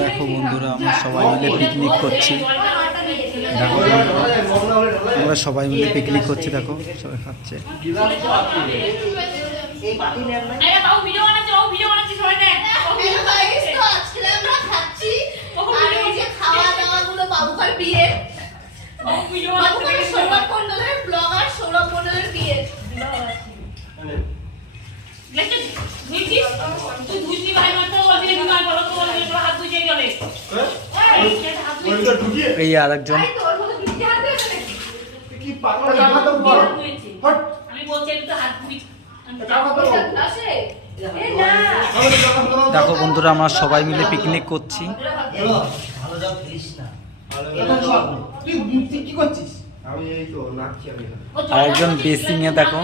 দেখো বন্ধুরা, আমরা সবাই মিলে পিকনিক করছি। দেখো আমরা সবাই মিলে পিকনিক করছি। দেখো সবাই খাচ্ছে। এই আর একজন দেখো বন্ধুরা, আমরা সবাই মিলে পিকনিক করছি। আর একজন বেসিং এ দেখো।